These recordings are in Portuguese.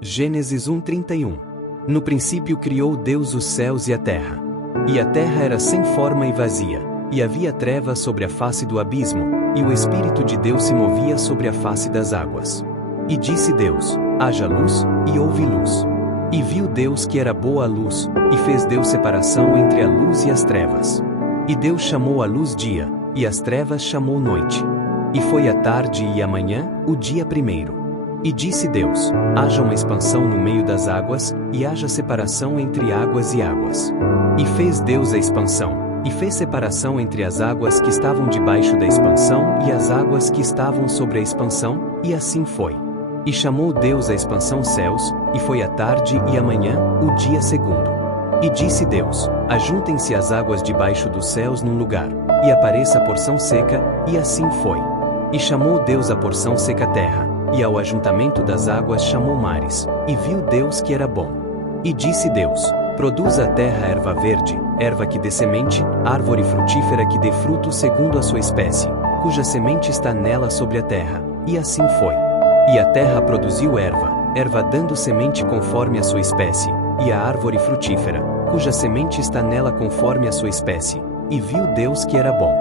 Gênesis 1:31. No princípio criou Deus os céus e a terra. E a terra era sem forma e vazia, e havia trevas sobre a face do abismo, e o Espírito de Deus se movia sobre a face das águas. E disse Deus: haja luz, e houve luz. E viu Deus que era boa a luz, e fez Deus separação entre a luz e as trevas. E Deus chamou a luz dia, e as trevas chamou noite. E foi a tarde e a manhã, o dia primeiro. E disse Deus: haja uma expansão no meio das águas, e haja separação entre águas e águas. E fez Deus a expansão, e fez separação entre as águas que estavam debaixo da expansão e as águas que estavam sobre a expansão, e assim foi. E chamou Deus a expansão céus, e foi a tarde e a manhã, o dia segundo. E disse Deus: ajuntem-se as águas debaixo dos céus num lugar, e apareça a porção seca, e assim foi. E chamou Deus a porção seca terra, e ao ajuntamento das águas chamou mares, e viu Deus que era bom. E disse Deus: produza a terra erva verde, erva que dê semente, árvore frutífera que dê fruto segundo a sua espécie, cuja semente está nela sobre a terra, e assim foi. E a terra produziu erva, erva dando semente conforme a sua espécie, e a árvore frutífera, cuja semente está nela conforme a sua espécie, e viu Deus que era bom.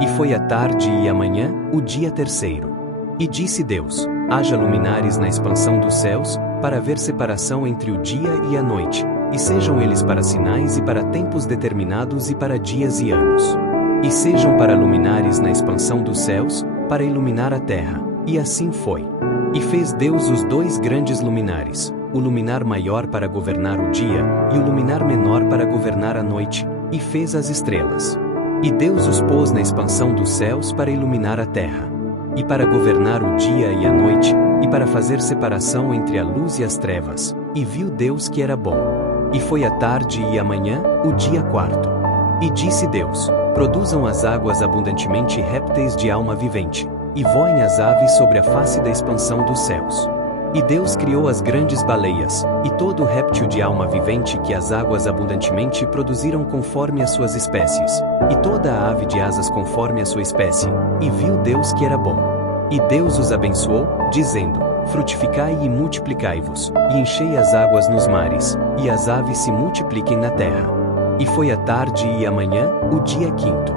E foi a tarde e a manhã, o dia terceiro. E disse Deus: haja luminares na expansão dos céus, para haver separação entre o dia e a noite, e sejam eles para sinais e para tempos determinados e para dias e anos. E sejam para luminares na expansão dos céus, para iluminar a terra, e assim foi. E fez Deus os dois grandes luminares, o luminar maior para governar o dia, e o luminar menor para governar a noite, e fez as estrelas. E Deus os pôs na expansão dos céus para iluminar a terra, e para governar o dia e a noite, e para fazer separação entre a luz e as trevas, e viu Deus que era bom. E foi a tarde e a manhã, o dia quarto. E disse Deus: produzam as águas abundantemente répteis de alma vivente, e voem as aves sobre a face da expansão dos céus. E Deus criou as grandes baleias, e todo réptil de alma vivente que as águas abundantemente produziram conforme as suas espécies, e toda a ave de asas conforme a sua espécie, e viu Deus que era bom. E Deus os abençoou, dizendo: frutificai e multiplicai-vos, e enchei as águas nos mares, e as aves se multipliquem na terra. E foi a tarde e a manhã, o dia quinto.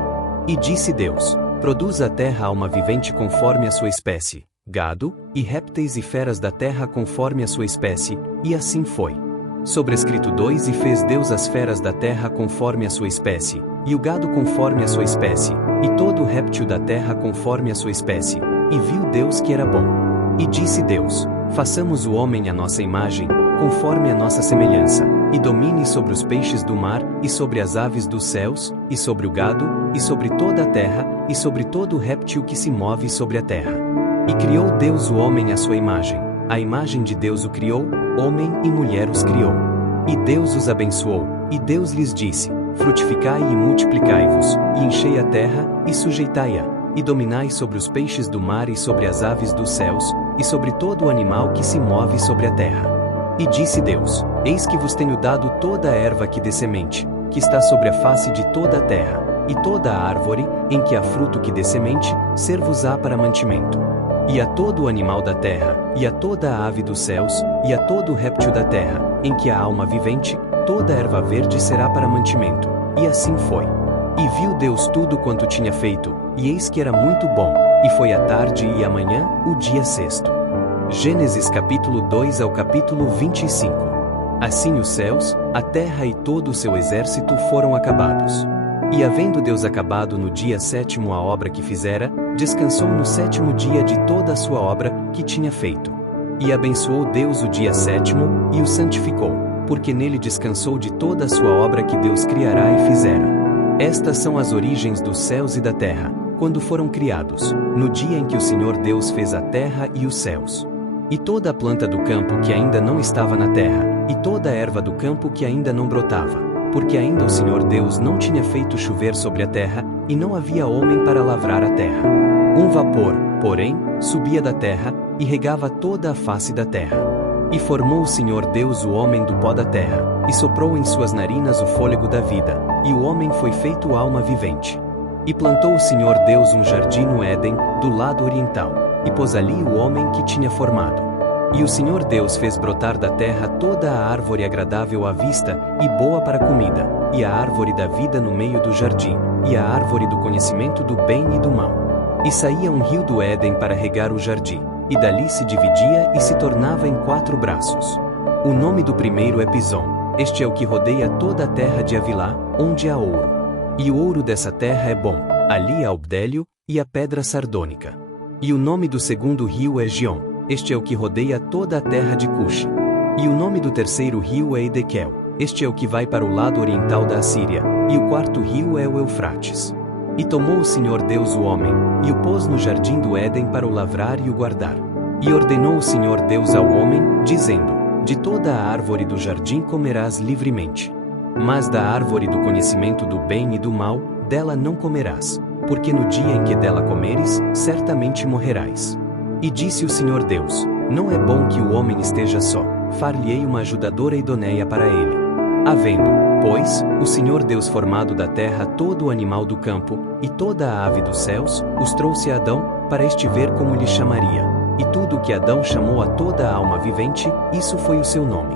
E disse Deus: produza a terra alma vivente conforme a sua espécie, gado, e répteis e feras da terra conforme a sua espécie, e assim foi. Sobrescrito 2: E fez Deus as feras da terra conforme a sua espécie, e o gado conforme a sua espécie, e todo réptil da terra conforme a sua espécie, e viu Deus que era bom. E disse Deus: façamos o homem à nossa imagem, conforme a nossa semelhança, e domine sobre os peixes do mar, e sobre as aves dos céus, e sobre o gado, e sobre toda a terra, e sobre todo réptil que se move sobre a terra. E criou Deus o homem à sua imagem, a imagem de Deus o criou, homem e mulher os criou. E Deus os abençoou, e Deus lhes disse: frutificai e multiplicai-vos, e enchei a terra, e sujeitai-a, e dominai sobre os peixes do mar e sobre as aves dos céus, e sobre todo o animal que se move sobre a terra. E disse Deus: eis que vos tenho dado toda a erva que dê semente, que está sobre a face de toda a terra, e toda a árvore, em que há fruto que dê semente, ser-vos-á para mantimento. E a todo o animal da terra, e a toda a ave dos céus, e a todo o réptil da terra, em que há alma vivente, toda a erva verde será para mantimento. E assim foi. E viu Deus tudo quanto tinha feito, e eis que era muito bom, e foi a tarde e a manhã, o dia sexto. Gênesis capítulo 2 ao capítulo 25. Assim os céus, a terra e todo o seu exército foram acabados. E havendo Deus acabado no dia sétimo a obra que fizera, descansou no sétimo dia de toda a sua obra que tinha feito. E abençoou Deus o dia sétimo, e o santificou, porque nele descansou de toda a sua obra que Deus criará e fizera. Estas são as origens dos céus e da terra, quando foram criados, no dia em que o Senhor Deus fez a terra e os céus. E toda a planta do campo que ainda não estava na terra, e toda a erva do campo que ainda não brotava, porque ainda o Senhor Deus não tinha feito chover sobre a terra, e não havia homem para lavrar a terra. Um vapor, porém, subia da terra, e regava toda a face da terra. E formou o Senhor Deus o homem do pó da terra, e soprou em suas narinas o fôlego da vida, e o homem foi feito alma vivente. E plantou o Senhor Deus um jardim no Éden, do lado oriental, e pôs ali o homem que tinha formado. E o Senhor Deus fez brotar da terra toda a árvore agradável à vista, e boa para comida, e a árvore da vida no meio do jardim, e a árvore do conhecimento do bem e do mal. E saía um rio do Éden para regar o jardim, e dali se dividia e se tornava em 4 braços. O nome do primeiro é Pison, este é o que rodeia toda a terra de Havilá, onde há ouro. E o ouro dessa terra é bom, ali há o bdélio, e a pedra sardônica. E o nome do segundo rio é Gion, este é o que rodeia toda a terra de Cuxi. E o nome do terceiro rio é Edequel, este é o que vai para o lado oriental da Assíria, e o quarto rio é o Eufrates. E tomou o Senhor Deus o homem, e o pôs no jardim do Éden para o lavrar e o guardar. E ordenou o Senhor Deus ao homem, dizendo: de toda a árvore do jardim comerás livremente. Mas da árvore do conhecimento do bem e do mal, dela não comerás, porque no dia em que dela comeres, certamente morrerás. E disse o Senhor Deus: não é bom que o homem esteja só, far-lhe-ei uma ajudadora idônea para ele. Havendo, pois, o Senhor Deus formado da terra todo o animal do campo, e toda a ave dos céus, os trouxe a Adão, para este ver como lhe chamaria. E tudo o que Adão chamou a toda a alma vivente, isso foi o seu nome.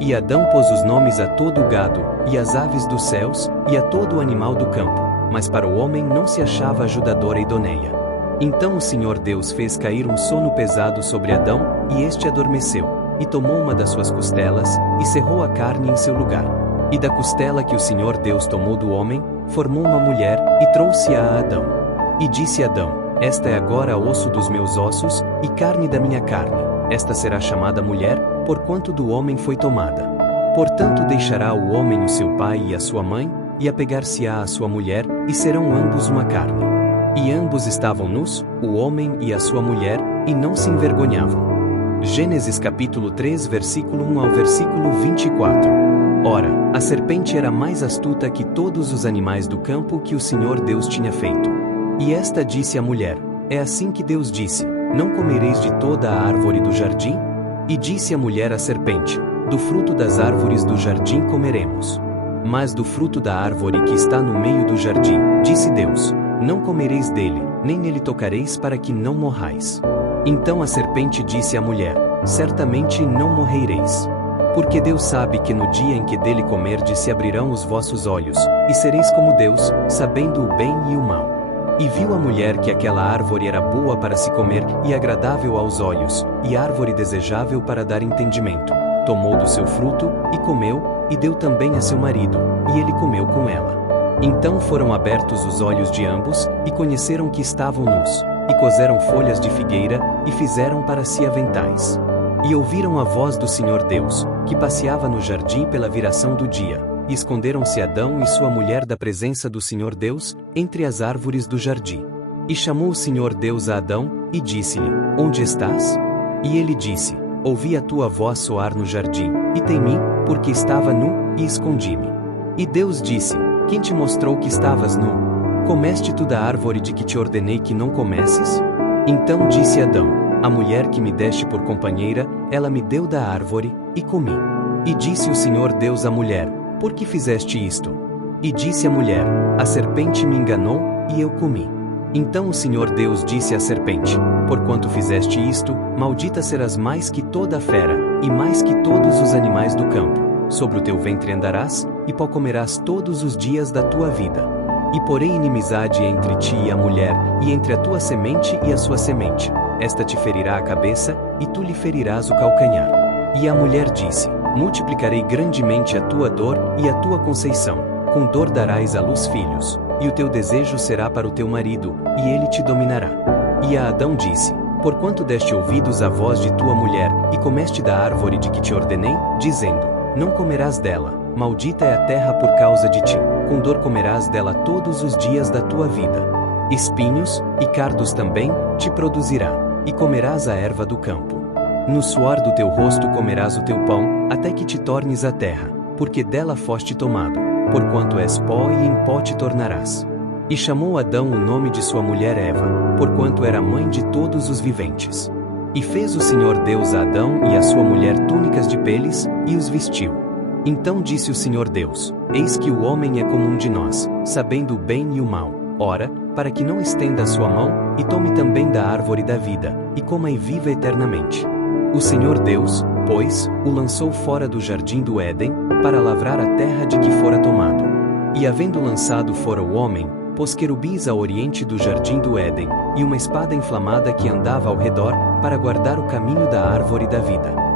E Adão pôs os nomes a todo o gado, e às aves dos céus, e a todo o animal do campo, mas para o homem não se achava ajudadora idônea. Então o Senhor Deus fez cair um sono pesado sobre Adão, e este adormeceu. E tomou uma das suas costelas, e cerrou a carne em seu lugar. E da costela que o Senhor Deus tomou do homem, formou uma mulher, e trouxe-a a Adão. E disse Adão: esta é agora osso dos meus ossos, e carne da minha carne. Esta será chamada mulher, porquanto do homem foi tomada. Portanto deixará o homem o seu pai e a sua mãe, e apegar-se-á à sua mulher, e serão ambos uma carne. E ambos estavam nus, o homem e a sua mulher, e não se envergonhavam. Gênesis capítulo 3 versículo 1 ao versículo 24. Ora, a serpente era mais astuta que todos os animais do campo que o Senhor Deus tinha feito. E esta disse à mulher: é assim que Deus disse: não comereis de toda a árvore do jardim? E disse a mulher à serpente: do fruto das árvores do jardim comeremos. Mas do fruto da árvore que está no meio do jardim, disse Deus: não comereis dele, nem nele tocareis para que não morrais. Então a serpente disse à mulher: certamente não morrereis. Porque Deus sabe que no dia em que dele comerdes se abrirão os vossos olhos, e sereis como Deus, sabendo o bem e o mal. E viu a mulher que aquela árvore era boa para se comer, e agradável aos olhos, e árvore desejável para dar entendimento. Tomou do seu fruto, e comeu, e deu também a seu marido, e ele comeu com ela. Então foram abertos os olhos de ambos, e conheceram que estavam nus. E coseram folhas de figueira, e fizeram para si aventais. E ouviram a voz do Senhor Deus, que passeava no jardim pela viração do dia. E esconderam-se Adão e sua mulher da presença do Senhor Deus, entre as árvores do jardim. E chamou o Senhor Deus a Adão, e disse-lhe: onde estás? E ele disse: ouvi a tua voz soar no jardim, e temi, porque estava nu, e escondi-me. E Deus disse: quem te mostrou que estavas nu? Comeste tu da árvore de que te ordenei que não comesses? Então disse Adão: a mulher que me deste por companheira, ela me deu da árvore, e comi. E disse o Senhor Deus à mulher: por que fizeste isto? E disse a mulher: a serpente me enganou, e eu comi. Então o Senhor Deus disse à serpente: porquanto fizeste isto, maldita serás mais que toda a fera, e mais que todos os animais do campo. Sobre o teu ventre andarás, e pó comerás todos os dias da tua vida. E porei inimizade entre ti e a mulher, e entre a tua semente e a sua semente. Esta te ferirá a cabeça, e tu lhe ferirás o calcanhar. E a mulher disse: multiplicarei grandemente a tua dor, e a tua conceição. Com dor darás à luz filhos, e o teu desejo será para o teu marido, e ele te dominará. E a Adão disse: porquanto deste ouvidos à voz de tua mulher, e comeste da árvore de que te ordenei, dizendo: não comerás dela, maldita é a terra por causa de ti, com dor comerás dela todos os dias da tua vida. Espinhos, e cardos também, te produzirá, e comerás a erva do campo. No suor do teu rosto comerás o teu pão, até que te tornes a terra, porque dela foste tomado, porquanto és pó e em pó te tornarás. E chamou Adão o nome de sua mulher Eva, porquanto era mãe de todos os viventes. E fez o Senhor Deus a Adão e a sua mulher túnicas de peles, e os vestiu. Então disse o Senhor Deus: eis que o homem é como um de nós, sabendo o bem e o mal. Ora, para que não estenda a sua mão, e tome também da árvore da vida, e coma e viva eternamente. O Senhor Deus, pois, o lançou fora do jardim do Éden, para lavrar a terra de que fora tomado. E havendo lançado fora o homem, pôs querubins ao oriente do jardim do Éden, e uma espada inflamada que andava ao redor, para guardar o caminho da árvore da vida.